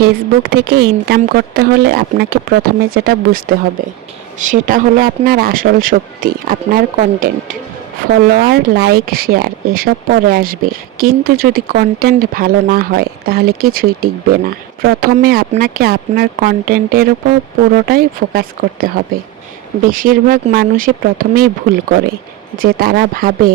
Facebook থেকে income করতে হলে আপনাকে প্রথমে যেটা বুঝতে হবে সেটা হলো আপনার আসল শক্তি, আপনার কন্টেন্ট। ফলোয়ার, লাইক, শেয়ার এসব পরে আসবে, কিন্তু যদি কন্টেন্ট ভালো না হয় তাহলে কিছুই টিকবে না। প্রথমে আপনাকে আপনার কন্টেন্টের উপর পুরোটাই ফোকাস করতে হবে। বেশিরভাগ মানুষই প্রথমেই ভুল করে, যে তারা ভাবে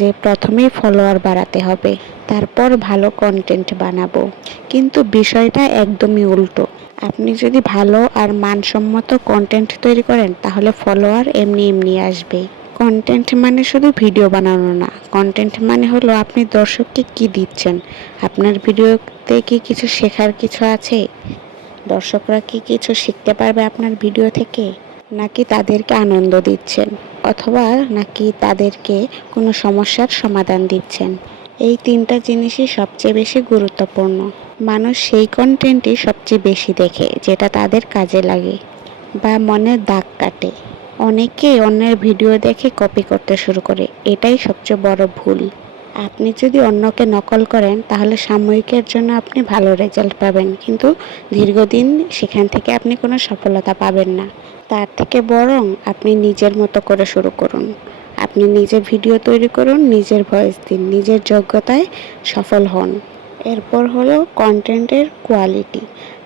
যে প্রথমেই ফলোয়ার বাড়াতে হবে, তারপর ভালো কন্টেন্ট বানাবো। কিন্তু বিষয়টা একদমই উল্টো। আপনি যদি ভালো আর মানসম্মত কন্টেন্ট তৈরি করেন তাহলে ফলোয়ার এমনি এমনি আসবে। কন্টেন্ট মানে শুধু ভিডিও বানানো না, কন্টেন্ট মানে হলো আপনি দর্শককে কি দিচ্ছেন। আপনার ভিডিওতে কি কিছু শেখার কিছু আছে? দর্শকরা কি কিছু শিখতে পারবে আপনার ভিডিও থেকে? নাকি তাদেরকে আনন্দ দিচ্ছেন, অথবা নাকি তাদেরকে কোনো সমস্যার সমাধান দিচ্ছেন? এই তিনটা জিনিসই সবচেয়ে বেশি গুরুত্বপূর্ণ। মানুষ সেই কন্টেন্টই সবচেয়ে বেশি দেখে যেটা তাদের কাজে লাগে বা মনে দাগ কাটে। অনেকেই অন্যের ভিডিও দেখে কপি করতে শুরু করে, এটাই সবচেয়ে বড় ভুল। আপনি যদি অন্যকে নকল করেন তাহলে সাময়িকের জন্য আপনি ভালো রেজাল্ট পাবেন, কিন্তু দীর্ঘদিন সেখান থেকে আপনি কোনো সফলতা পাবেন না। তার থেকে বরং আপনি নিজের মতো করে শুরু করুন। আপনি নিজে ভিডিও তৈরি করুন, নিজের ভয়েস দিন, নিজের যোগ্যতায় সফল হন। এরপর হলো কন্টেন্টের কোয়ালিটি।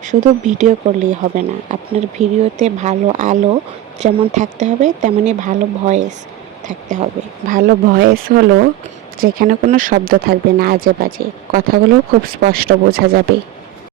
শুধু ভিডিও করলেই হবে না, আপনার ভিডিওতে ভালো আলো যেমন থাকতে হবে তেমনি ভালো ভয়েস থাকতে হবে। ভালো ভয়েস হলো যেখানে কোনো শব্দ থাকবে না আজে বাজে, কথাগুলো খুব স্পষ্ট বোঝা যাবে।